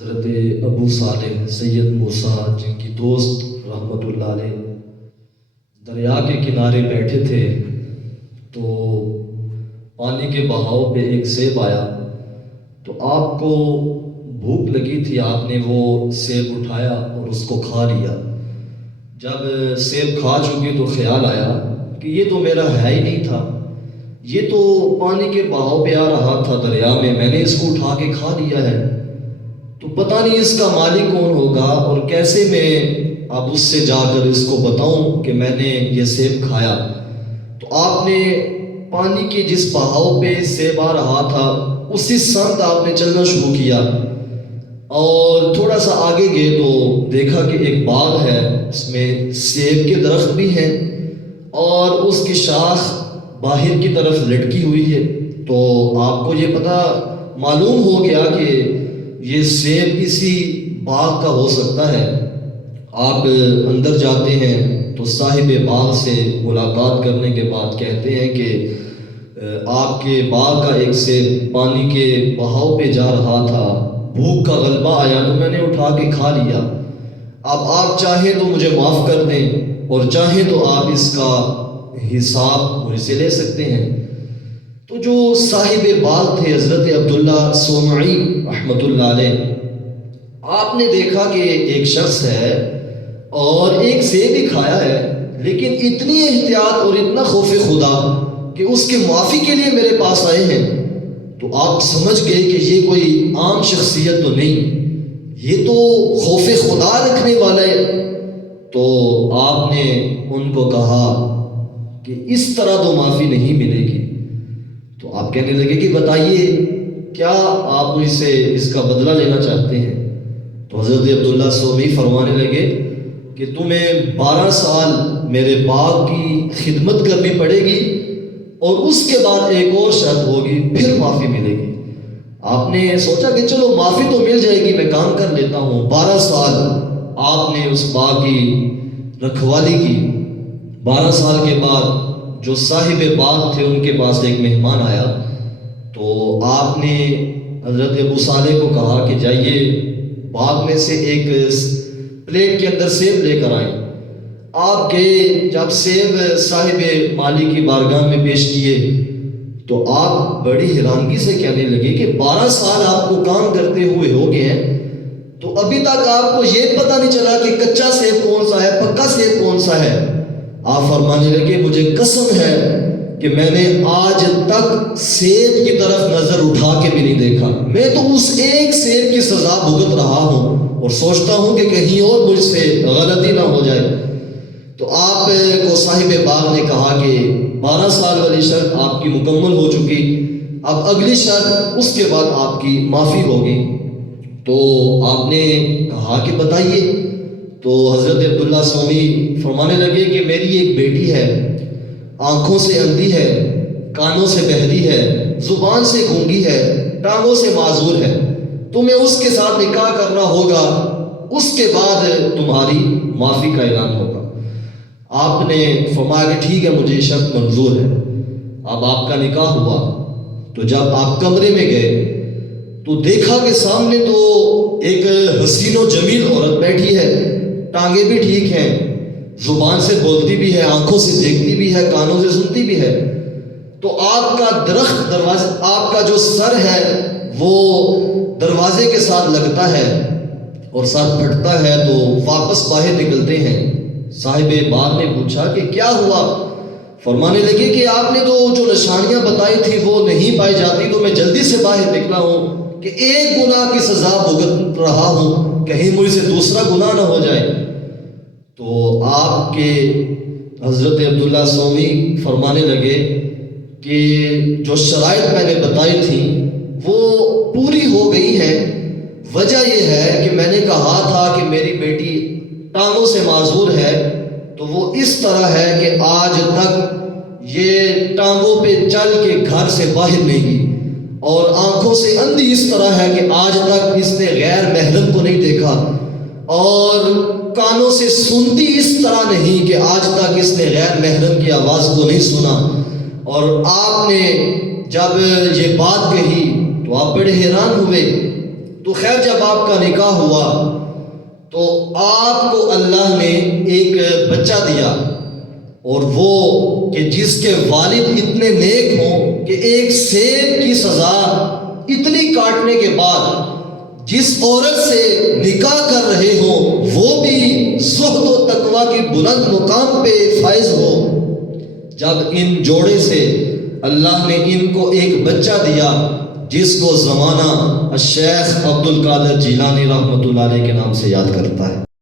حضرت ابو صالح سید موسیٰ جن کی دوست رحمۃ اللہ علیہ دریا کے کنارے بیٹھے تھے تو پانی کے بہاؤ پہ ایک سیب آیا تو آپ کو بھوک لگی تھی، آپ نے وہ سیب اٹھایا اور اس کو کھا لیا۔ جب سیب کھا چکے تو خیال آیا کہ یہ تو میرا ہے ہی نہیں تھا، یہ تو پانی کے بہاؤ پہ آ رہا تھا دریا میں نے اس کو اٹھا کے کھا لیا ہے، تو پتہ نہیں اس کا مالک کون ہوگا اور کیسے میں اب اس سے جا کر اس کو بتاؤں کہ میں نے یہ سیب کھایا۔ تو آپ نے پانی کے جس بہاؤ پہ سیب آ رہا تھا اسی سمت آپ نے چلنا شروع کیا اور تھوڑا سا آگے گئے تو دیکھا کہ ایک باغ ہے، اس میں سیب کے درخت بھی ہیں اور اس کی شاخ باہر کی طرف لٹکی ہوئی ہے۔ تو آپ کو یہ پتہ معلوم ہو گیا کہ یہ سیب اسی باغ کا ہو سکتا ہے۔ آپ اندر جاتے ہیں تو صاحب باغ سے ملاقات کرنے کے بعد کہتے ہیں کہ آپ کے باغ کا ایک سیب پانی کے بہاؤ پہ جا رہا تھا، بھوک کا غلبہ آیا تو میں نے اٹھا کے کھا لیا، اب آپ چاہیں تو مجھے معاف کر دیں اور چاہیں تو آپ اس کا حساب مجھ سے لے سکتے ہیں۔ تو جو صاحب باغ تھے حضرت عبداللہ صومعی رحمۃ اللہ علیہ، آپ نے دیکھا کہ ایک شخص ہے اور ایک سیب ہی کھایا ہے لیکن اتنی احتیاط اور اتنا خوف خدا کہ اس کے معافی کے لیے میرے پاس آئے ہیں، تو آپ سمجھ گئے کہ یہ کوئی عام شخصیت تو نہیں، یہ تو خوف خدا رکھنے والا ہے۔ تو آپ نے ان کو کہا کہ اس طرح تو معافی نہیں ملے گی۔ تو آپ کہنے لگے کہ بتائیے کیا آپ مجھ سے اس کا بدلہ لینا چاہتے ہیں؟ تو حضرت عبداللہ صومعی فرمانے لگے کہ تمہیں 12 سال میرے باغ کی خدمت کرنی پڑے گی اور اس کے بعد ایک اور شرط ہوگی، پھر معافی ملے گی۔ آپ نے سوچا کہ چلو معافی تو مل جائے گی، میں کام کر لیتا ہوں۔ 12 سال آپ نے اس باغ کی رکھوالی کی۔ 12 سال کے بعد جو صاحب باغ تھے ان کے پاس ایک مہمان آیا تو آپ نے حضرت ابو صالح کو کہا کہ جائیے باغ میں سے ایک پلیٹ کے اندر سیب لے کر آئیں۔ آپ گئے، جب سیب صاحب مالی کی بارگاہ میں پیش کیے تو آپ بڑی حیرانگی سے کہنے لگے کہ 12 سال آپ کو کام کرتے ہوئے ہو گئے ہیں تو ابھی تک آپ کو یہ پتہ نہیں چلا کہ کچا سیب کون سا ہے، پکا سیب کون سا ہے۔ آپ فرمانے لگے مجھے قسم ہے کہ میں نے آج تک سیب کی طرف نظر اٹھا کے بھی نہیں دیکھا، میں تو اس ایک سیب کی سزا بھگت رہا ہوں اور سوچتا ہوں کہ کہیں اور مجھ سے غلطی نہ ہو جائے۔ تو آپ کو صاحب باغ نے کہا کہ 12 سال والی شرط آپ کی مکمل ہو چکی، اب اگلی شرط اس کے بعد آپ کی معافی ہوگی۔ تو آپ نے کہا کہ بتائیے۔ تو حضرت عبداللہ صومعی فرمانے لگے کہ میری ایک بیٹی ہے، آنکھوں سے اندھی ہے، کانوں سے بہری ہے، زبان سے گونگی ہے، ٹانگوں سے معذور ہے، تمہیں اس کے ساتھ نکاح کرنا ہوگا، اس کے بعد تمہاری معافی کا اعلان ہوگا۔ آپ نے فرمایا کہ ٹھیک ہے، مجھے شرط منظور ہے۔ اب آپ کا نکاح ہوا تو جب آپ کمرے میں گئے تو دیکھا کہ سامنے تو ایک حسین و جمیل عورت بیٹھی ہے، ٹانگیں بھی ٹھیک ہیں، زبان سے بولتی بھی ہے، آنکھوں سے دیکھتی بھی ہے، کانوں سے سنتی بھی ہے۔ تو آپ کا درخت دروازے، آپ کا جو سر ہے وہ دروازے کے ساتھ لگتا ہے اور سر پھٹتا ہے تو واپس باہر نکلتے ہیں۔ صاحب باغ نے پوچھا کہ کیا ہوا؟ فرمانے لگے کہ آپ نے تو جو نشانیاں بتائی تھی وہ نہیں پائی جاتی تو میں جلدی سے باہر نکلا ہوں کہ ایک گناہ کی سزا بھگت رہا ہوں، کہیں مجھ سے دوسرا گناہ نہ ہو جائے۔ تو آپ کے حضرت عبداللہ صومعی فرمانے لگے کہ جو شرائط میں نے بتائی تھی وہ پوری ہو گئی ہیں، وجہ یہ ہے کہ میں نے کہا تھا کہ میری بیٹی ٹانگوں سے معذور ہے تو وہ اس طرح ہے کہ آج تک یہ ٹانگوں پہ چل کے گھر سے باہر نہیں گئی، اور آنکھوں سے اندھی اس طرح ہے کہ آج تک اس نے غیر محرم کو نہیں دیکھا، اور کانوں سے سنتی اس طرح نہیں کہ آج تک اس نے غیر محرم کی آواز کو نہیں سنا۔ اور آپ نے جب یہ بات کہی تو آپ بڑے حیران ہوئے تو خیر جب آپ کا نکاح ہوا تو آپ کو اللہ نے ایک بچہ دیا، اور وہ کہ جس کے والد اتنے نیک ہوں کہ ایک سیب کی سزا اتنی کاٹنے کے بعد جس عورت سے نکاح کر رہے ہوں وہ بھی زہد و تقوی کی بلند مقام پہ فائز ہو، جب ان جوڑے سے اللہ نے ان کو ایک بچہ دیا جس کو زمانہ الشیخ عبد القادر جیلانی رحمۃ اللہ علیہ کے نام سے یاد کرتا ہے۔